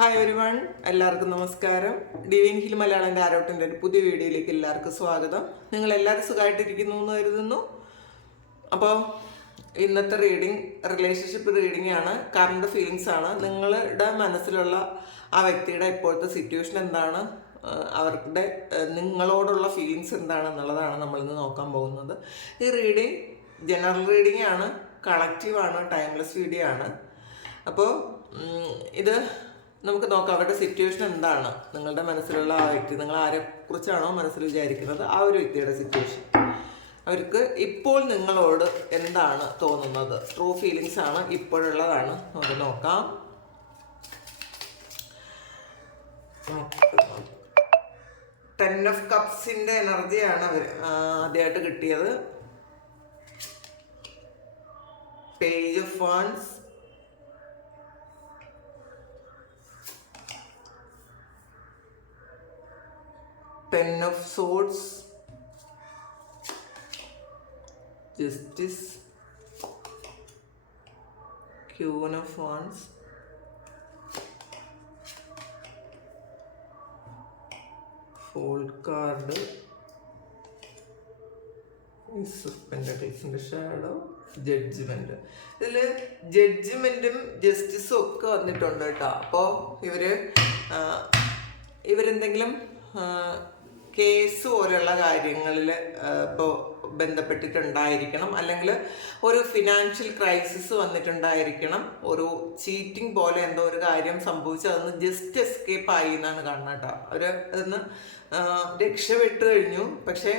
Hi everyone, എല്ലാവർക്കും നമസ്കാരം. Divine hill മലയാളൻ്റെ ആരോട്ടിൻ്റെ ഒരു പുതിയ വീഡിയോയിലേക്ക് എല്ലാവർക്കും സ്വാഗതം. നിങ്ങൾ എല്ലാവരും സുഖമായിട്ടിരിക്കുന്നു എന്ന് കരുതുന്നു. അപ്പോൾ ഇന്നത്തെ റീഡിങ് റിലേഷൻഷിപ്പ് റീഡിംഗ് ആണ്. കറണ്ട് ഫീലിങ്സ് ആണ്. നിങ്ങളുടെ മനസ്സിലുള്ള ആ വ്യക്തിയുടെ ഇപ്പോഴത്തെ സിറ്റുവേഷൻ എന്താണ്, അവരുടെ നിങ്ങളോടുള്ള ഫീലിങ്സ് എന്താണെന്നുള്ളതാണ് നമ്മളിന്ന് നോക്കാൻ പോകുന്നത്. ഈ റീഡിങ് ജനറൽ റീഡിംഗ് ആണ്, കളക്റ്റീവാണ്, ടൈംലെസ് വീഡിയോ ആണ്. അപ്പോൾ ഇത് നമുക്ക് നോക്കാം അവരുടെ സിറ്റുവേഷൻ എന്താണ്, നിങ്ങളുടെ മനസ്സിലുള്ള ആ വ്യക്തി, നിങ്ങൾ ആരെക്കുറിച്ചാണോ മനസ്സിൽ വിചാരിക്കുന്നത് ആ ഒരു വ്യക്തിയുടെ സിറ്റുവേഷൻ, അവർക്ക് ഇപ്പോൾ നിങ്ങളോട് എന്താണ് തോന്നുന്നത്, ട്രൂ ഫീലിങ്സ് ആണ്, ഇപ്പോഴുള്ളതാണ്. നമുക്ക് നോക്കാം. 10 ഓഫ് കപ്സിൻ്റെ എനർജിയാണ് അവർ ആദ്യമായിട്ട് കിട്ടിയത്. Page of wands, 10 of swords, justice, queen of wands, fool card, ace of pentacles in the shadow, judgement. ഇതിൽ ജഡ്ജ്മെന്റും ജസ്റ്റിസും ഒക്കെ വന്നിട്ടുണ്ട് കേട്ടോ. അപ്പോൾ ഇവരെന്തെങ്കിലും കേസ് പോലെയുള്ള കാര്യങ്ങളിൽ ഇപ്പോൾ ബന്ധപ്പെട്ടിട്ടുണ്ടായിരിക്കണം, അല്ലെങ്കിൽ ഒരു ഫിനാൻഷ്യൽ ക്രൈസിസ് വന്നിട്ടുണ്ടായിരിക്കണം, ഒരു ചീറ്റിംഗ് പോലെ എന്തോ ഒരു കാര്യം സംഭവിച്ച് അതൊന്ന് ജസ്റ്റ് എസ്കേപ്പ് ആയി എന്നാണ് കാണുന്നത് കേട്ടോ. അവർ അതൊന്ന് രക്ഷപ്പെട്ടു കഴിഞ്ഞു, പക്ഷേ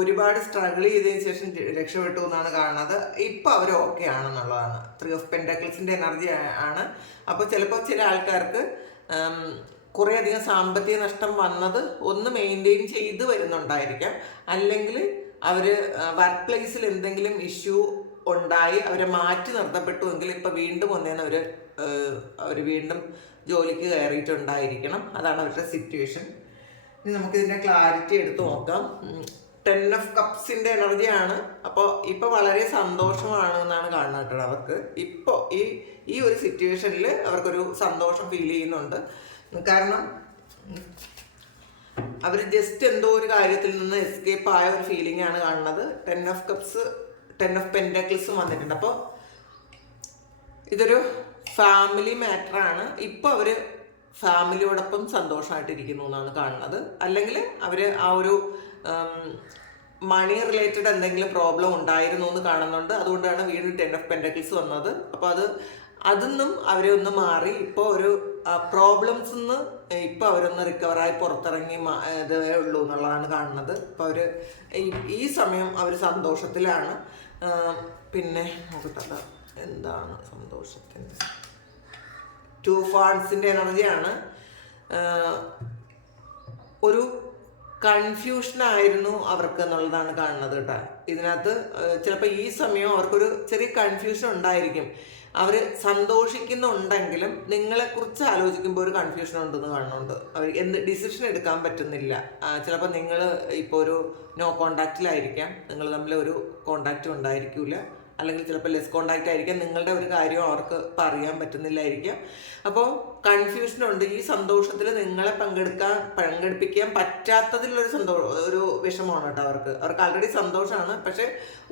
ഒരുപാട് സ്ട്രഗിൾ ചെയ്തതിന് ശേഷം രക്ഷപ്പെട്ടു എന്നാണ് കാണുന്നത്. ഇപ്പോൾ അവർ ഓക്കെ ആണെന്നുള്ളതാണ്. 3 ഓഫ് പെൻറ്റാക്കിൾസിൻ്റെ എനർജി ആണ്. അപ്പോൾ ചിലപ്പോൾ ചില ആൾക്കാർക്ക് കുറേ അധികം സാമ്പത്തിക നഷ്ടം വന്നത് ഒന്ന് മെയിൻറ്റെയിൻ ചെയ്ത് വരുന്നുണ്ടായിരിക്കാം, അല്ലെങ്കിൽ അവർ വർക്ക് പ്ലേസിൽ എന്തെങ്കിലും ഇഷ്യൂ ഉണ്ടായി അവരെ മാറ്റി നിർത്തപ്പെട്ടുവെങ്കിൽ ഇപ്പോൾ വീണ്ടും ഒന്നേന്ന് അവർ വീണ്ടും ജോലിക്ക് കയറിയിട്ടുണ്ടായിരിക്കണം. അതാണ് അവരുടെ സിറ്റുവേഷൻ. ഇനി നമുക്കിതിൻ്റെ ക്ലാരിറ്റി എടുത്ത് നോക്കാം. 10 ഓഫ് കപ്സിൻ്റെ എനർജിയാണ്. അപ്പോൾ ഇപ്പോൾ വളരെ സന്തോഷമാണ് എന്നാണ് കാണുന്നത് കേട്ടോ. അവർക്ക് ഇപ്പോൾ ഈ ഒരു സിറ്റുവേഷനിൽ അവർക്കൊരു സന്തോഷം ഫീൽ ചെയ്യുന്നുണ്ട്. കാരണം അവർ ജസ്റ്റ് എന്തോ ഒരു കാര്യത്തിൽ നിന്ന് എസ്കേപ്പ് ആയ ഒരു ഫീലിംഗ് ആണ് കാണുന്നത്. 10 ഓഫ് കപ്സ്, 10 ഓഫ് പെൻറ്റാക്കിൾസും വന്നിട്ടുണ്ട്. അപ്പോൾ ഇതൊരു ഫാമിലി മാറ്ററാണ്. ഇപ്പോൾ അവർ ഫാമിലിയോടൊപ്പം സന്തോഷമായിട്ടിരിക്കുന്നു എന്നാണ് കാണുന്നത്. അല്ലെങ്കിൽ അവർ ആ ഒരു മണി റിലേറ്റഡ് എന്തെങ്കിലും പ്രോബ്ലം ഉണ്ടായിരുന്നു എന്ന് കാണുന്നുണ്ട്. അതുകൊണ്ടാണ് വീണ്ടും 10 ഓഫ് പെൻറ്റാക്കിൾസ് വന്നത്. അപ്പോൾ അതൊന്നും അവരെ ഒന്ന് മാറി ഇപ്പോൾ ഒരു പ്രോബ്ലംസ് നിന്ന് ഇപ്പോൾ അവരൊന്ന് റിക്കവറായി പുറത്തിറങ്ങി ഇതേ ഉള്ളൂ എന്നുള്ളതാണ് കാണുന്നത്. അപ്പോൾ അവർ ഈ സമയം അവർ സന്തോഷത്തിലാണ്. പിന്നെ നോക്കട്ടെ എന്താണ് സന്തോഷത്തിൻ്റെ 2 ഫാൻസിൻ്റെ എനർജിയാണ്. ഒരു കൺഫ്യൂഷനായിരുന്നു അവർക്ക് എന്നുള്ളതാണ് കാണുന്നത് കേട്ടോ. ഇതിനകത്ത് ചിലപ്പോൾ ഈ സമയം അവർക്കൊരു ചെറിയ കൺഫ്യൂഷൻ ഉണ്ടായിരിക്കും. അവർ സന്തോഷിക്കുന്നുണ്ടെങ്കിലും നിങ്ങളെക്കുറിച്ച് ആലോചിക്കുമ്പോൾ ഒരു കൺഫ്യൂഷൻ ഉണ്ടെന്ന് കാണുന്നുണ്ട്. അവർ എന്ത് ഡിസിഷൻ എടുക്കാൻ പറ്റുന്നില്ല. ചിലപ്പോൾ നിങ്ങൾ ഇപ്പോൾ ഒരു നോ കോണ്ടാക്റ്റിലായിരിക്കാം, നിങ്ങൾ തമ്മിൽ ഒരു കോണ്ടാക്റ്റും ഉണ്ടായിരിക്കില്ല, അല്ലെങ്കിൽ ചിലപ്പോൾ ലെസ് കോണ്ടാക്റ്റ് ആയിരിക്കാം, നിങ്ങളുടെ ഒരു കാര്യം അവർക്ക് പറയാൻ പറ്റുന്നില്ലായിരിക്കാം. അപ്പോൾ കൺഫ്യൂഷനുണ്ട്. ഈ സന്തോഷത്തിൽ നിങ്ങളെ പങ്കെടുപ്പിക്കാൻ പറ്റാത്തതിലൊരു ഒരു വിഷമമാണ് കേട്ടോ അവർക്ക്. ആൾറെഡി സന്തോഷമാണ്, പക്ഷെ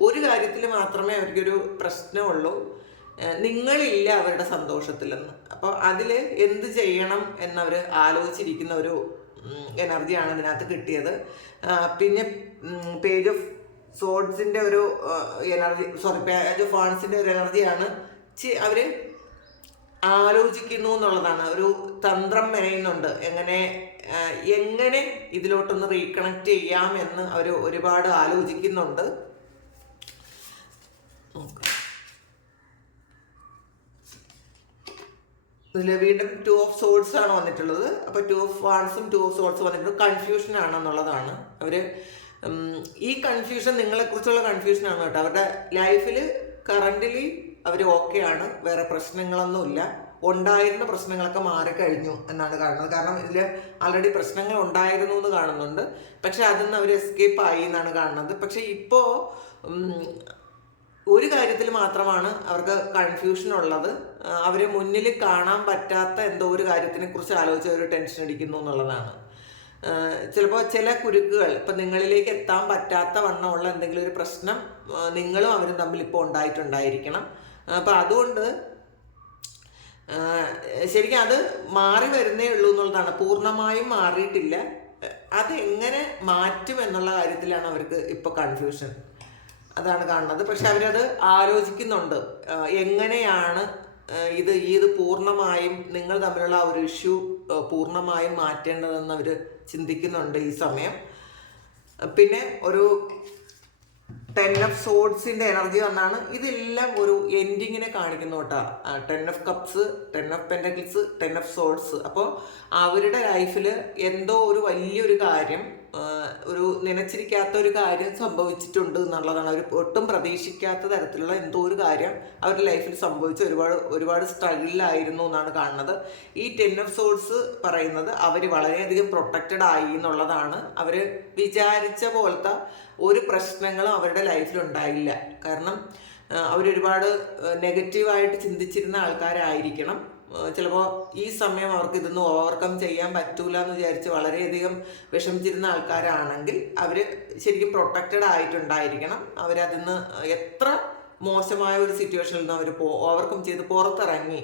ഒരു കാര്യത്തിൽ മാത്രമേ അവർക്കൊരു പ്രശ്നമുള്ളൂ, നിങ്ങളില്ല അവരുടെ സന്തോഷത്തിലെന്ന്. അപ്പോൾ അതിൽ എന്ത് ചെയ്യണം എന്നവർ ആലോചിച്ചിരിക്കുന്ന ഒരു എനർജിയാണ് ഇതിനകത്ത് കിട്ടിയത്. പിന്നെ പേജ് ഓഫ് സോഡ്സിൻ്റെ ഒരു എനർജി, പേജ് ഓഫ് വാൻസിൻ്റെ ഒരു എനർജിയാണ്. അവർ ആലോചിക്കുന്നു എന്നുള്ളതാണ്. ഒരു തന്ത്രം മെനയുന്നുണ്ട്, എങ്ങനെ ഇതിലോട്ടൊന്ന് റീകണക്ട് ചെയ്യാമെന്ന് അവർ ഒരുപാട് ആലോചിക്കുന്നുണ്ട്. ഇതിൽ വീണ്ടും 2 ഓഫ് സോഡ്സ് ആണ് വന്നിട്ടുള്ളത്. അപ്പോൾ 2 ഓഫ് വാൻസും 2 ഓഫ് സോഡ്സ് വന്നിട്ടുണ്ട്. കൺഫ്യൂഷൻ ആണെന്നുള്ളതാണ്. അവർ ഈ കൺഫ്യൂഷൻ നിങ്ങളെക്കുറിച്ചുള്ള കൺഫ്യൂഷനാണ് കേട്ടോ. അവരുടെ ലൈഫിൽ കറൻ്റ്ലി അവർ ഓക്കെ ആണ്, വേറെ പ്രശ്നങ്ങളൊന്നുമില്ല. ഉണ്ടായിരുന്ന പ്രശ്നങ്ങളൊക്കെ മാറിക്കഴിഞ്ഞു എന്നാണ് കാണുന്നത്. കാരണം ഇതിൽ ആൾറെഡി പ്രശ്നങ്ങൾ ഉണ്ടായിരുന്നു എന്ന് കാണുന്നുണ്ട്, പക്ഷെ അതിൽ നിന്ന് അവർ എസ്കേപ്പ് ആയി എന്നാണ് കാണുന്നത്. പക്ഷെ ഇപ്പോൾ ഒരു കാര്യത്തിൽ മാത്രമാണ് അവർക്ക് കൺഫ്യൂഷൻ ഉള്ളത്. അവരെ മുന്നിൽ കാണാൻ പറ്റാത്ത എന്തോ ഒരു കാര്യത്തിനെ കുറിച്ച് ആലോചിച്ച് അവർ ടെൻഷൻ അടിക്കുന്നു എന്നുള്ളതാണ്. ചിലപ്പോൾ ചില കുരുക്കുകൾ ഇപ്പം നിങ്ങളിലേക്ക് എത്താൻ പറ്റാത്ത വണ്ണമുള്ള എന്തെങ്കിലും ഒരു പ്രശ്നം നിങ്ങളും അവരും തമ്മിൽ ഇപ്പോൾ ഉണ്ടായിട്ടുണ്ടായിരിക്കണം. അപ്പം അതുകൊണ്ട് ശരിക്കും അത് മാറി വരുന്നേ ഉള്ളൂ എന്നുള്ളതാണ്, പൂർണ്ണമായും മാറിയിട്ടില്ല. അത് എങ്ങനെ മാറ്റും എന്നുള്ള കാര്യത്തിലാണ് അവർക്ക് ഇപ്പോൾ കൺഫ്യൂഷൻ. അതാണ് കാണുന്നത്. പക്ഷെ അവരത് ആലോചിക്കുന്നുണ്ട്, എങ്ങനെയാണ് ഇത് പൂർണ്ണമായും നിങ്ങൾ തമ്മിലുള്ള ആ ഒരു ഇഷ്യൂ പൂർണ്ണമായും മാറ്റേണ്ടതെന്ന് അവർ ചിന്തിക്കുന്നുണ്ട് ഈ സമയം. പിന്നെ ഒരു 10 of Swordsന്റെ എനർജി വന്നാണ്. ഇതെല്ലാം ഒരു എൻഡിങ്ങിനെ കാണിക്കുന്നു കേട്ടോ. 10 of Cups, 10 of Pentacles, 10 of Swords. അപ്പോൾ അവരുടെ ലൈഫിൽ എന്തോ ഒരു വലിയൊരു കാര്യം, ഒരു നനച്ചിരിക്കാത്ത ഒരു കാര്യം സംഭവിച്ചിട്ടുണ്ട് എന്നുള്ളതാണ്. അവർ ഒട്ടും പ്രതീക്ഷിക്കാത്ത തരത്തിലുള്ള എന്തോ ഒരു കാര്യം അവരുടെ ലൈഫിൽ സംഭവിച്ച് ഒരുപാട് സ്ട്രഗിളിലായിരുന്നു എന്നാണ് കാണുന്നത്. ഈ 10 of Swords പറയുന്നത് അവർ വളരെയധികം പ്രൊട്ടക്റ്റഡ് ആയി എന്നുള്ളതാണ്. അവർ വിചാരിച്ച പോലത്തെ ഒരു പ്രശ്നങ്ങളും അവരുടെ ലൈഫിൽ ഉണ്ടായില്ല. കാരണം അവരൊരുപാട് നെഗറ്റീവായിട്ട് ചിന്തിച്ചിരുന്ന ആൾക്കാരായിരിക്കണം. ചിലപ്പോൾ ഈ സമയം അവർക്ക് ഇതൊന്നും ഓവർകം ചെയ്യാൻ പറ്റൂല എന്ന് വിചാരിച്ച് വളരെയധികം വിഷമിച്ചിരുന്ന ആൾക്കാരാണെങ്കിൽ അവർ ശരിക്കും പ്രൊട്ടക്റ്റഡ് ആയിട്ടുണ്ടായിരിക്കണം. അവരതിന്ന് എത്ര മോശമായ ഒരു സിറ്റുവേഷനിൽ നിന്ന് അവർ ഓവർകം ചെയ്ത് പുറത്തിറങ്ങി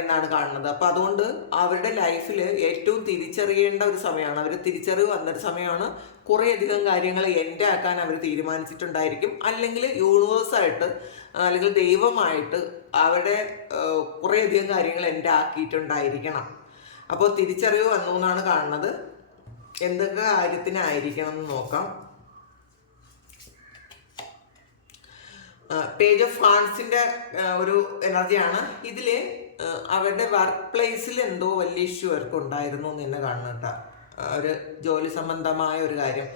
എന്നാണ് കാണുന്നത്. അപ്പം അതുകൊണ്ട് അവരുടെ ലൈഫിൽ ഏറ്റവും തിരിച്ചറിയേണ്ട ഒരു സമയമാണ്, അവർ തിരിച്ചറിവ് വന്നൊരു സമയമാണ്. കുറേയധികം കാര്യങ്ങൾ എൻ്റെ ആക്കാൻ അവർ തീരുമാനിച്ചിട്ടുണ്ടായിരിക്കും. അല്ലെങ്കിൽ യൂണിവേഴ്സായിട്ട് അല്ലെങ്കിൽ ദൈവമായിട്ട് അവരുടെ കുറേയധികം കാര്യങ്ങൾ എൻ്റെ ആക്കിയിട്ടുണ്ടായിരിക്കണം. അപ്പോൾ തിരിച്ചറിവ് വന്നു എന്നാണ് കാണുന്നത്. എന്തൊക്കെ കാര്യത്തിനായിരിക്കണം എന്ന് നോക്കാം. പേജ് ഓഫ് ഹാൻഡ്സിൻ്റെ ഒരു എനർജിയാണ്. ഇതിൽ അവരുടെ വർക്ക് പ്ലേസിൽ എന്തോ വലിയ ഇഷ്യൂ അവർക്ക് ഉണ്ടായിരുന്നു എന്ന് തന്നെ കാണുന്നു കേട്ടോ. ഒരു ജോലി സംബന്ധമായ ഒരു കാര്യം.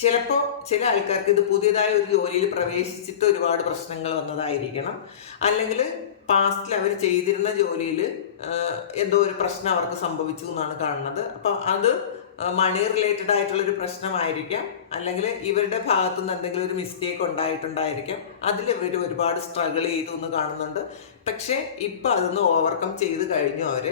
ചിലപ്പോൾ ചില ആൾക്കാർക്ക് ഇത് പുതിയതായ ഒരു ജോലിയിൽ പ്രവേശിച്ചിട്ട് ഒരുപാട് പ്രശ്നങ്ങൾ വന്നതായിരിക്കണം. അല്ലെങ്കിൽ പാസ്റ്റിൽ അവർ ചെയ്തിരുന്ന ജോലിയിൽ എന്തോ ഒരു പ്രശ്നം അവർക്ക് സംഭവിച്ചു എന്നാണ് കാണുന്നത്. അപ്പം അത് മണി റിലേറ്റഡ് ആയിട്ടുള്ളൊരു പ്രശ്നമായിരിക്കാം. അല്ലെങ്കിൽ ഇവരുടെ ഭാഗത്തു നിന്ന് എന്തെങ്കിലും ഒരു മിസ്റ്റേക്ക് ഉണ്ടായിട്ടുണ്ടായിരിക്കാം. അതിൽ ഇവർ ഒരുപാട് സ്ട്രഗിൾ ചെയ്തു എന്ന് കാണുന്നുണ്ട്. പക്ഷേ ഇപ്പം അതൊന്ന് ഓവർകം ചെയ്ത് കഴിഞ്ഞു അവർ.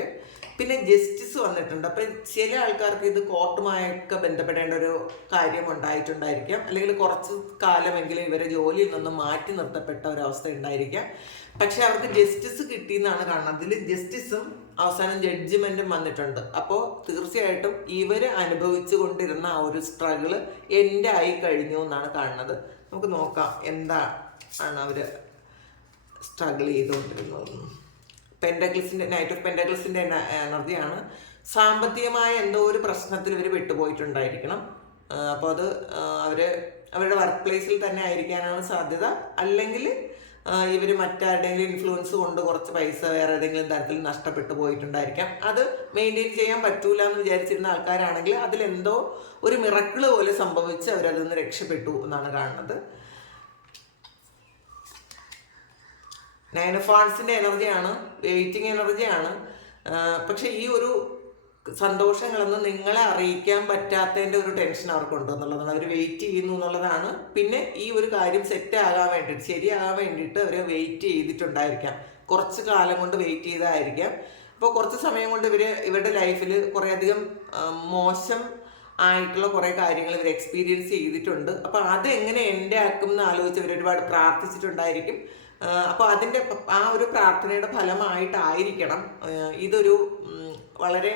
പിന്നെ ജസ്റ്റിസ് വന്നിട്ടുണ്ട്. അപ്പം ചില ആൾക്കാർക്ക് ഇത് കോർട്ടുമായൊക്കെ ബന്ധപ്പെടേണ്ട ഒരു കാര്യം ഉണ്ടായിട്ടുണ്ടായിരിക്കാം. അല്ലെങ്കിൽ കുറച്ച് കാലമെങ്കിലും ഇവരെ ജോലിയിൽ നിന്ന് മാറ്റി നിർത്തപ്പെട്ട ഒരവസ്ഥ ഉണ്ടായിരിക്കാം. പക്ഷെ അവർക്ക് ജസ്റ്റിസ് കിട്ടിയെന്നാണ് കാണുന്നത്. അതിൽ ജസ്റ്റിസും അവസാനം ജഡ്ജ്മെൻറ്റും വന്നിട്ടുണ്ട്. അപ്പോൾ തീർച്ചയായിട്ടും ഇവർ അനുഭവിച്ചു കൊണ്ടിരുന്ന ആ ഒരു സ്ട്രഗിള് എൻഡ് ആയി കഴിഞ്ഞു എന്നാണ് കാണുന്നത്. നമുക്ക് നോക്കാം എന്താണ് അവർ സ്ട്രഗിൾ ചെയ്തുകൊണ്ടിരുന്നത്. പെൻഡക്കിൾസിൻ്റെ നൈറ്റ് ഓഫ് പെൻഡക്കിൾസിൻ്റെ എനർജിയാണ്. സാമ്പത്തികമായ എന്തോ ഒരു പ്രശ്നത്തിൽ ഇവർ വിട്ടുപോയിട്ടുണ്ടായിരിക്കണം. അപ്പോൾ അത് അവരുടെ വർക്ക് പ്ലേസിൽ തന്നെ ആയിരിക്കാനാണ് സാധ്യത. അല്ലെങ്കിൽ ഇവർ മറ്റാരുടെയെങ്കിലും ഇൻഫ്ലുവൻസ് കൊണ്ട് കുറച്ച് പൈസ വേറെ ഏതെങ്കിലും തരത്തിൽ നഷ്ടപ്പെട്ടു പോയിട്ടുണ്ടായിരിക്കാം. അത് മെയിൻറ്റെയിൻ ചെയ്യാൻ പറ്റൂല എന്ന് വിചാരിച്ചിരുന്ന ആൾക്കാരാണെങ്കിൽ അതിലെന്തോ ഒരു മിറക്കിൾ പോലെ സംഭവിച്ച് അവരതിൽ നിന്ന് രക്ഷപ്പെട്ടു എന്നാണ് കാണുന്നത്. 9 of Wandsന്റെ എനർജിയാണ്, വെയിറ്റിംഗ് എനർജിയാണ്. പക്ഷെ ഈ ഒരു സന്തോഷങ്ങളൊന്നും നിങ്ങളെ അറിയിക്കാൻ പറ്റാത്തതിൻ്റെ ഒരു ടെൻഷൻ അവർക്കുണ്ട് എന്നുള്ളതാണ്. അവർ വെയിറ്റ് ചെയ്യുന്നു എന്നുള്ളതാണ്. പിന്നെ ഈ ഒരു കാര്യം സെറ്റ് ആകാൻ വേണ്ടിയിട്ട്, ശരിയാകാൻ വേണ്ടിയിട്ട് അവർ വെയിറ്റ് ചെയ്തിട്ടുണ്ടായിരിക്കാം. കുറച്ച് കാലം കൊണ്ട് വെയിറ്റ് ചെയ്തായിരിക്കാം. അപ്പോൾ കുറച്ച് സമയം കൊണ്ട് ഇവരുടെ ലൈഫിൽ കുറേയധികം മോശം ആയിട്ടുള്ള കുറേ കാര്യങ്ങൾ ഇവർ എക്സ്പീരിയൻസ് ചെയ്തിട്ടുണ്ട്. അപ്പോൾ അതെങ്ങനെ എൻ്റെ ആക്കും എന്ന് ആലോചിച്ച് ഇവർ ഒരുപാട് പ്രാർത്ഥിച്ചിട്ടുണ്ടായിരിക്കും. അപ്പോൾ അതിൻ്റെ ആ ഒരു പ്രാർത്ഥനയുടെ ഫലമായിട്ടായിരിക്കണം ഇതൊരു വളരെ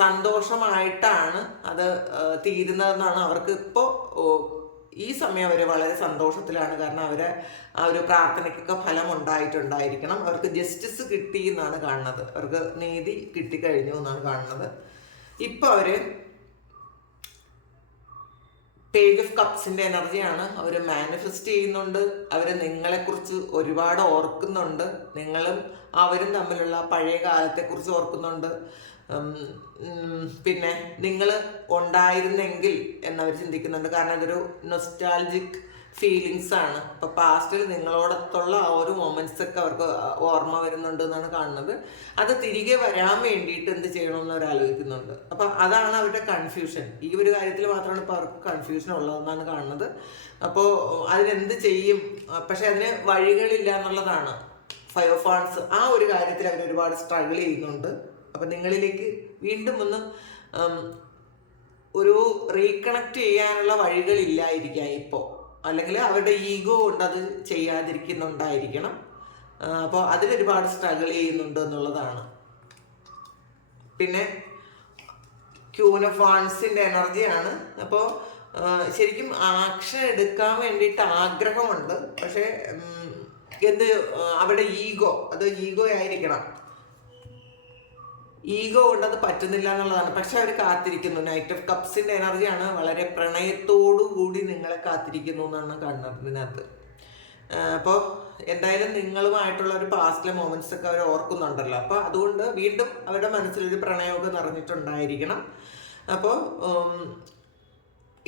സന്തോഷമായിട്ടാണ് അത് തീരുന്നതെന്നാണ് അവർക്ക് ഇപ്പോൾ ഈ സമയം അവർ വളരെ സന്തോഷത്തിലാണ്. കാരണം ആ ഒരു പ്രാർത്ഥനയ്ക്കൊക്കെ ഫലം ഉണ്ടായിട്ടുണ്ടായിരിക്കണം. അവർക്ക് ജസ്റ്റിസ് കിട്ടി എന്നാണ് കാണുന്നത്. അവർക്ക് നീതി കിട്ടിക്കഴിഞ്ഞു എന്നാണ് കാണുന്നത്. ഇപ്പോൾ അവർ പേജ് ഓഫ് കപ്സിൻ്റെ എനർജിയാണ്. അവർ മാനിഫെസ്റ്റ് ചെയ്യുന്നുണ്ട്. അവർ നിങ്ങളെക്കുറിച്ച് ഒരുപാട് ഓർക്കുന്നുണ്ട്. നിങ്ങളും അവരും തമ്മിലുള്ള പഴയ കാലത്തെക്കുറിച്ച് ഓർക്കുന്നുണ്ട്. പിന്നെ നിങ്ങൾ ഉണ്ടായിരുന്നെങ്കിൽ എന്നവർ ചിന്തിക്കുന്നുണ്ട്. കാരണം ഇതൊരു നൊസ്റ്റാൾജിക് ഫീലിങ്സ് ആണ്. ഇപ്പൊ പാസ്റ്റിൽ നിങ്ങളോടൊത്തുള്ള ആ ഒരു മൊമെന്റ്സ് ഒക്കെ അവർക്ക് ഓർമ്മ വരുന്നുണ്ട് എന്നാണ് കാണുന്നത്. അത് തിരികെ വരാൻ വേണ്ടിയിട്ട് എന്ത് ചെയ്യണമെന്ന് അവർ ആലോചിക്കുന്നുണ്ട്. അപ്പൊ അതാണ് അവരുടെ കൺഫ്യൂഷൻ. ഈ ഒരു കാര്യത്തിൽ മാത്രമാണ് ഇപ്പൊ അവർക്ക് കൺഫ്യൂഷൻ ഉള്ളതെന്നാണ് കാണുന്നത്. അപ്പോൾ അതിനെന്ത് ചെയ്യും, പക്ഷെ അതിന് വഴികളില്ല എന്നുള്ളതാണ്. ഫൈവ് ഓഫ് വാണ്ട്സ് ആ ഒരു കാര്യത്തിൽ അവർ ഒരുപാട് സ്ട്രഗിൾ ചെയ്യുന്നുണ്ട്. അപ്പൊ നിങ്ങളിലേക്ക് വീണ്ടും ഒന്ന് ഒരു റീകണക്ട് ചെയ്യാനുള്ള വഴികളില്ലായിരിക്കാം ഇപ്പോൾ, അല്ലെങ്കിൽ അവരുടെ ഈഗോ കൊണ്ട് അത് ചെയ്യാതിരിക്കുന്നുണ്ടായിരിക്കണം. അപ്പോൾ അതിലൊരുപാട് സ്ട്രഗിൾ ചെയ്യുന്നുണ്ട് എന്നുള്ളതാണ്. പിന്നെ ക്യൂൻ ഓഫ് വാണ്ട്സിൻ്റെ എനർജിയാണ്. അപ്പോൾ ശരിക്കും ആക്ഷൻ എടുക്കാൻ വേണ്ടിയിട്ട് ആഗ്രഹമുണ്ട്, പക്ഷേ അവരുടെ അത് ഈഗോ ആയിരിക്കണം. ഈഗോ കൊണ്ട് അത് പറ്റുന്നില്ല എന്നുള്ളതാണ്. പക്ഷെ അവർ കാത്തിരിക്കുന്നു. നൈറ്റ് ഓഫ് കപ്സിന്റെ എനർജിയാണ്. വളരെ പ്രണയത്തോടു കൂടി നിങ്ങളെ കാത്തിരിക്കുന്നു എന്നാണ് കാണുന്നത് ഇതിനകത്ത്. അപ്പോൾ എന്തായാലും നിങ്ങളുമായിട്ടുള്ള ഒരു പാസ്റ്റിലെ മൊമെന്റ്സ് ഒക്കെ അവർ ഓർക്കുന്നുണ്ടല്ലോ. അപ്പോൾ അതുകൊണ്ട് വീണ്ടും അവരുടെ മനസ്സിലൊരു പ്രണയമൊക്കെ നിറഞ്ഞിട്ടുണ്ടായിരിക്കണം. അപ്പോൾ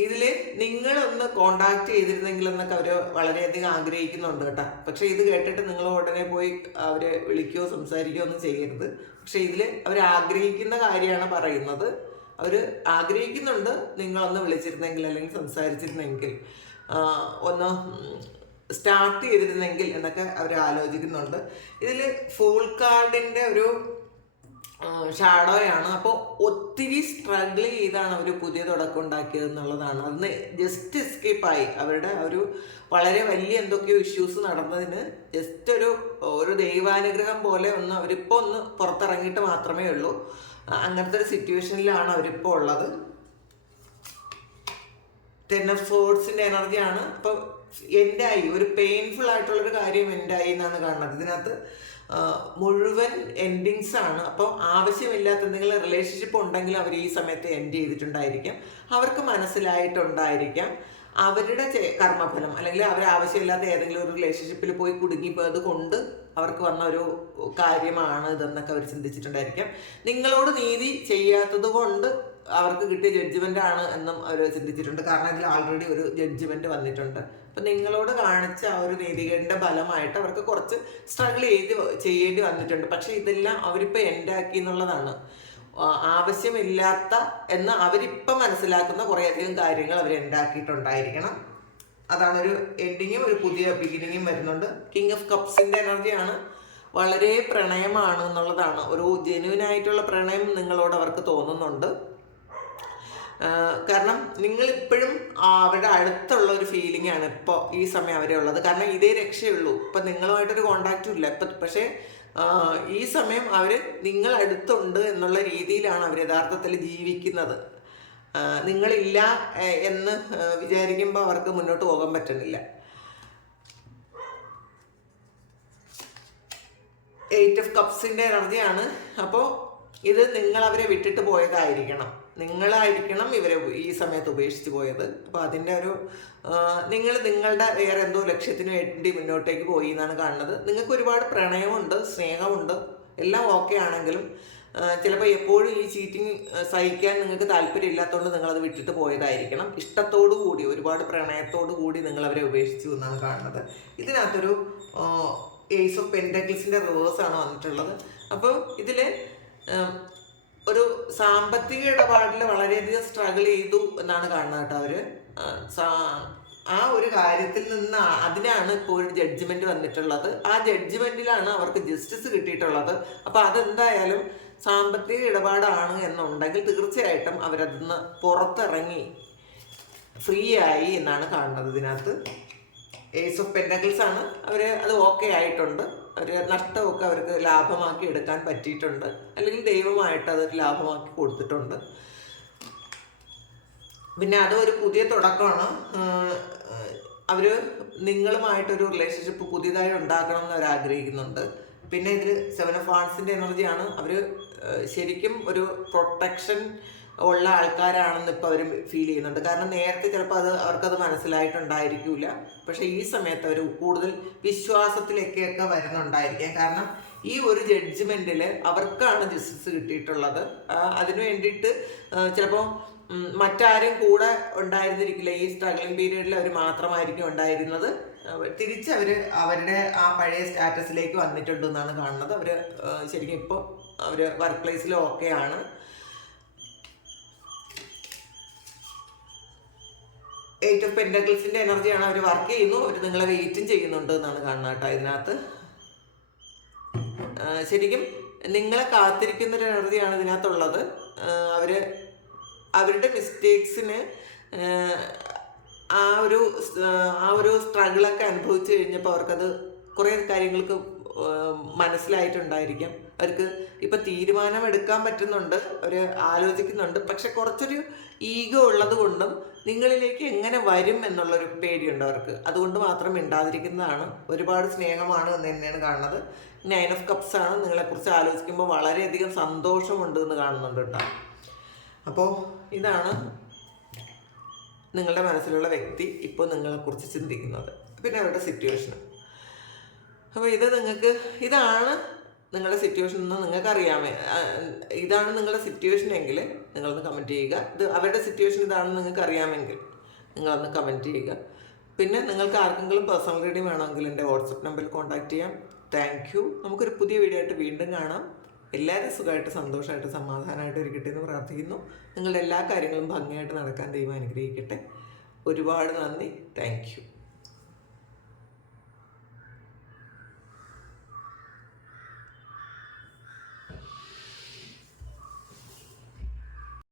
ഇതിൽ നിങ്ങളൊന്ന് കോണ്ടാക്ട് ചെയ്തിരുന്നെങ്കിൽ എന്നൊക്കെ അവർ വളരെയധികം ആഗ്രഹിക്കുന്നുണ്ട് കേട്ടോ. പക്ഷെ ഇത് കേട്ടിട്ട് നിങ്ങൾ ഉടനെ പോയി അവരെ വിളിക്കുകയോ സംസാരിക്കുകയോ ഒന്നും ചെയ്യരുത്. പക്ഷെ ഇതിൽ അവർ ആഗ്രഹിക്കുന്ന കാര്യമാണ് പറയുന്നത്. അവർ ആഗ്രഹിക്കുന്നുണ്ട് നിങ്ങളൊന്ന് വിളിച്ചിരുന്നെങ്കിൽ അല്ലെങ്കിൽ സംസാരിച്ചിരുന്നെങ്കിൽ, ഒന്ന് സ്റ്റാർട്ട് ചെയ്തിരുന്നെങ്കിൽ എന്നൊക്കെ അവർ ആലോചിക്കുന്നുണ്ട്. ഇതിൽ ഫൂൾ കാർഡിൻ്റെ ഒരു ഷാഡോയാണ്. അപ്പോൾ ഒത്തിരി സ്ട്രഗിൾ ചെയ്താണ് അവർ പുതിയ തുടക്കം ഉണ്ടാക്കിയത് എന്നുള്ളതാണ്. അതിന് ജസ്റ്റ് എസ്കേപ്പായി. അവരുടെ ഒരു വളരെ വലിയ എന്തൊക്കെയോ ഇഷ്യൂസ് നടന്നതിന് ജസ്റ്റ് ഒരു ദൈവാനുഗ്രഹം പോലെ അവരിപ്പോൾ ഒന്ന് പുറത്തിറങ്ങിയിട്ട് മാത്രമേ ഉള്ളൂ. അങ്ങനത്തെ ഒരു സിറ്റുവേഷനിലാണ് അവരിപ്പോൾ ഉള്ളത്. 10 ഓഫ് സോർഡ്സിൻ്റെ എനർജിയാണ്. അപ്പോൾ എൻഡായി, ഒരു പെയിൻഫുൾ ആയിട്ടുള്ളൊരു കാര്യം എൻഡായി എന്നാണ് കാണുന്നത്. ഇതിനകത്ത് മുഴുവൻ എൻഡിങ്സ് ആണ്. അപ്പോൾ ആവശ്യമില്ലാത്ത എന്തെങ്കിലും റിലേഷൻഷിപ്പ് ഉണ്ടെങ്കിൽ അവർ ഈ സമയത്ത് എൻഡ് ചെയ്തിട്ടുണ്ടായിരിക്കാം. അവർക്ക് മനസ്സിലായിട്ടുണ്ടായിരിക്കാം അവരുടെ കർമ്മഫലം, അല്ലെങ്കിൽ അവർ ആവശ്യമില്ലാത്ത ഏതെങ്കിലും ഒരു റിലേഷൻഷിപ്പിൽ പോയി കുടുങ്ങിപ്പോയത് കൊണ്ട് അവർക്ക് വന്ന ഒരു കാര്യമാണ് ഇതെന്നൊക്കെ അവർ ചിന്തിച്ചിട്ടുണ്ടായിരിക്കാം. നിങ്ങളോട് നീതി ചെയ്യാത്തത് കൊണ്ട് അവർക്ക് കിട്ടിയ ജഡ്ജ്മെന്റ് ആണ് എന്നും അവർ ചിന്തിച്ചിട്ടുണ്ട്. കാരണം ഇതിൽ ആൾറെഡി ഒരു ജഡ്ജ്മെന്റ് വന്നിട്ടുണ്ട്. അപ്പം നിങ്ങളോട് കാണിച്ച ആ ഒരു നീതികേടിന്റെ ഫലമായിട്ട് അവർക്ക് കുറച്ച് സ്ട്രഗിൾ ചെയ്യേണ്ടി വന്നിട്ടുണ്ട്. പക്ഷെ ഇതെല്ലാം അവരിപ്പോൾ എൻഡാക്കി എന്നുള്ളതാണ്. ആവശ്യമില്ലാത്ത എന്ന് അവരിപ്പം മനസ്സിലാക്കുന്ന കുറേയധികം കാര്യങ്ങൾ അവർ ഉണ്ടാക്കിയിട്ടുണ്ടായിരിക്കണം. അതാണ് ഒരു എൻഡിങ്ങും ഒരു പുതിയ ബിഗിനിങ്ങും വരുന്നുണ്ട്. കിങ് ഓഫ് കപ്സിന്റെ എനർജിയാണ്. വളരെ പ്രണയമാണ് എന്നുള്ളതാണ്. ഒരു ജെന്യുവനായിട്ടുള്ള പ്രണയം നിങ്ങളോട് അവർക്ക് തോന്നുന്നുണ്ട്. കാരണം നിങ്ങളിപ്പോഴും അവരുടെ അടുത്തുള്ള ഒരു ഫീലിംഗ് ആണ് ഇപ്പോൾ ഈ സമയം അവരെ ഉള്ളത്. കാരണം ഇതേ രക്ഷയുള്ളൂ. ഇപ്പം നിങ്ങളുമായിട്ടൊരു കോണ്ടാക്റ്റും ഇല്ല ഇപ്പം. പക്ഷേ ഈ സമയം അവർ നിങ്ങളടുത്തുണ്ട് എന്നുള്ള രീതിയിലാണ് അവർ യഥാർത്ഥത്തിൽ ജീവിക്കുന്നത്. നിങ്ങളില്ല എന്ന് വിചാരിക്കുമ്പോൾ അവർക്ക് മുന്നോട്ട് പോകാൻ പറ്റുന്നില്ല. 8 ഓഫ് കപ്സിൻ്റെ എനർജിയാണ്. അപ്പോൾ ഇത് നിങ്ങൾ അവരെ വിട്ടിട്ട് പോയതായിരിക്കണം. നിങ്ങളായിരിക്കണം ഇവരെ ഈ സമയത്ത് ഉപേക്ഷിച്ച് പോയത്. അപ്പോൾ അതിൻ്റെ ഒരു നിങ്ങളുടെ വേറെ എന്തോ ലക്ഷ്യത്തിന് വേണ്ടി മുന്നോട്ടേക്ക് പോയി എന്നാണ് കാണുന്നത്. നിങ്ങൾക്ക് ഒരുപാട് പ്രണയമുണ്ട്, സ്നേഹമുണ്ട്, എല്ലാം ഓക്കെ ആണെങ്കിലും ചിലപ്പോൾ എപ്പോഴും ഈ ചീറ്റിങ് സഹിക്കാൻ നിങ്ങൾക്ക് താല്പര്യം ഇല്ലാത്തതുകൊണ്ട് നിങ്ങളത് വിട്ടിട്ട് പോയതായിരിക്കണം. ഇഷ്ടത്തോടു കൂടി, ഒരുപാട് പ്രണയത്തോടു കൂടി നിങ്ങളവരെ ഉപേക്ഷിച്ചു എന്നാണ് കാണുന്നത്. ഇതിനകത്തൊരു ഏസ് ഓഫ് പെൻറ്റക്കിൾസിൻ്റെ റിവേഴ്സാണ് വന്നിട്ടുള്ളത്. അപ്പോൾ ഇതിൽ ഒരു സാമ്പത്തിക ഇടപാടിൽ വളരെയധികം സ്ട്രഗിൾ ചെയ്തു എന്നാണ് കാണുന്നത് കേട്ടോ. അവർ ആ ഒരു കാര്യത്തിൽ നിന്ന് അതിനാണ് ഇപ്പോൾ ഒരു ജഡ്ജ്മെന്റ് വന്നിട്ടുള്ളത്. ആ ജഡ്ജ്മെന്റിലാണ് അവർക്ക് ജസ്റ്റിസ് കിട്ടിയിട്ടുള്ളത്. അപ്പോൾ അതെന്തായാലും സാമ്പത്തിക ഇടപാടാണ് എന്നുണ്ടെങ്കിൽ തീർച്ചയായിട്ടും അവരതിന്ന് പുറത്തിറങ്ങി ഫ്രീ ആയി എന്നാണ് കാണുന്നത്. ഇതിനകത്ത് ഏസ് ഓഫ് പെൻറ്റക്കിൾസ് ആണ്. അവർ അത് ഓക്കെ ആയിട്ടുണ്ട്. അവർ നഷ്ടമൊക്കെ അവർക്ക് ലാഭമാക്കി എടുക്കാൻ പറ്റിയിട്ടുണ്ട്, അല്ലെങ്കിൽ ദൈവമായിട്ട് അതൊരു ലാഭമാക്കി കൊടുത്തിട്ടുണ്ട്. പിന്നെ അത് ഒരു പുതിയ തുടക്കമാണ്. അവർ നിങ്ങളുമായിട്ടൊരു റിലേഷൻഷിപ്പ് പുതിയതായി ഉണ്ടാക്കണം എന്ന് അവർ ആഗ്രഹിക്കുന്നുണ്ട്. പിന്നെ ഇതിൽ 7 ഓഫ് വാണ്ട്സിൻ്റെ എനർജിയാണ്. അവർ ശരിക്കും ഒരു പ്രൊട്ടക്ഷൻ ഉള്ള ആൾക്കാരാണെന്ന് ഇപ്പോൾ അവർ ഫീൽ ചെയ്യുന്നുണ്ട്. കാരണം നേരത്തെ ചിലപ്പോൾ അവർക്കത് മനസ്സിലായിട്ടുണ്ടായിരിക്കില്ല. പക്ഷേ ഈ സമയത്ത് അവർ കൂടുതൽ വിശ്വാസത്തിലേക്കൊക്കെ വരുന്നുണ്ടായിരിക്കാം. കാരണം ഈ ഒരു ജഡ്ജ്മെൻറ്റിൽ അവർക്കാണ് ജസ്റ്റിസ് കിട്ടിയിട്ടുള്ളത്. അതിനു വേണ്ടിയിട്ട് ചിലപ്പോൾ മറ്റാരും കൂടെ ഉണ്ടായിരുന്നിരിക്കില്ല. ഈ സ്ട്രഗ്ലിംഗ് പീരീഡിൽ അവർ മാത്രമായിരിക്കും ഉണ്ടായിരുന്നത്. തിരിച്ച് അവരുടെ ആ പഴയ സ്റ്റാറ്റസിലേക്ക് വന്നിട്ടുണ്ടെന്നാണ് കാണുന്നത്. അവർ ശരിക്കും ഇപ്പോൾ അവർ വർക്ക് പ്ലേസിൽ ഓക്കെയാണ്. എയ്റ്റ് ഓഫ് പെന്റക്കിൾസിന്റെ എനർജിയാണ്. അവർ വർക്ക് ചെയ്യുന്നു, അവർ നിങ്ങളെ വെയിറ്റും ചെയ്യുന്നുണ്ട് എന്നാണ് കാണുന്നത് കേട്ടോ ഇതിനകത്ത്. ശരിക്കും നിങ്ങളെ കാത്തിരിക്കുന്നൊരു എനർജിയാണ് ഇതിനകത്തുള്ളത്. അവരുടെ മിസ്റ്റേക്സിന് ആ ഒരു സ്ട്രഗിളൊക്കെ അനുഭവിച്ചു കഴിഞ്ഞപ്പോൾ അവർക്കത് കുറേ കാര്യങ്ങൾക്ക് മനസ്സിലായിട്ടുണ്ടായിരിക്കാം. അവർക്ക് ഇപ്പം തീരുമാനം എടുക്കാൻ പറ്റുന്നുണ്ട്, അവർ ആലോചിക്കുന്നുണ്ട്. പക്ഷെ കുറച്ചൊരു ഈഗോ ഉള്ളത് കൊണ്ടും നിങ്ങളിലേക്ക് എങ്ങനെ വരും എന്നുള്ളൊരു പേടിയുണ്ട് അവർക്ക്. അതുകൊണ്ട് മാത്രം മിണ്ടാതിരിക്കുന്നതാണ്. ഒരുപാട് സ്നേഹമാണ് എന്ന് തന്നെയാണ് കാണുന്നത്. 9 ഓഫ് കപ്സ് ആണ്. നിങ്ങളെക്കുറിച്ച് ആലോചിക്കുമ്പോൾ വളരെയധികം സന്തോഷമുണ്ട് എന്ന് കാണുന്നുണ്ട് കേട്ടോ. അപ്പോൾ ഇതാണ് നിങ്ങളുടെ മനസ്സിലുള്ള വ്യക്തി ഇപ്പോൾ നിങ്ങളെക്കുറിച്ച് ചിന്തിക്കുന്നത്, പിന്നെ അവരുടെ സിറ്റുവേഷനും. അപ്പോൾ ഇതാണ് നിങ്ങളുടെ സിറ്റുവേഷൻ എന്ന് നിങ്ങൾക്ക് അറിയാമേ. ഇതാണ് നിങ്ങളുടെ സിറ്റുവേഷൻ എങ്കിൽ നിങ്ങളൊന്ന് കമൻറ്റ് ചെയ്യുക. അവരുടെ സിറ്റുവേഷൻ ഇതാണെന്ന് നിങ്ങൾക്ക് അറിയാമെങ്കിൽ നിങ്ങളൊന്ന് കമൻറ്റ് ചെയ്യുക. പിന്നെ നിങ്ങൾക്ക് ആർക്കെങ്കിലും പേഴ്സണൽ റീഡിംഗ് വേണമെങ്കിൽ എൻ്റെ വാട്സപ്പ് നമ്പറിൽ കോൺടാക്റ്റ് ചെയ്യാം. Thank you. നമുക്കൊരു പുതിയ വീഡിയോ ആയിട്ട് വീണ്ടും കാണാം. എല്ലാവരും സുഖമായിട്ട് സന്തോഷമായിട്ട് സമാധാനമായിട്ട് ഇരിക്കട്ടെ എന്ന് പ്രാർത്ഥിക്കുന്നു. നിങ്ങളുടെ എല്ലാ കാര്യങ്ങളും ഭംഗിയായിട്ട് നടക്കാൻ ദൈവം അനുഗ്രഹിക്കട്ടെ. ഒരുപാട് നന്ദി. Thank you.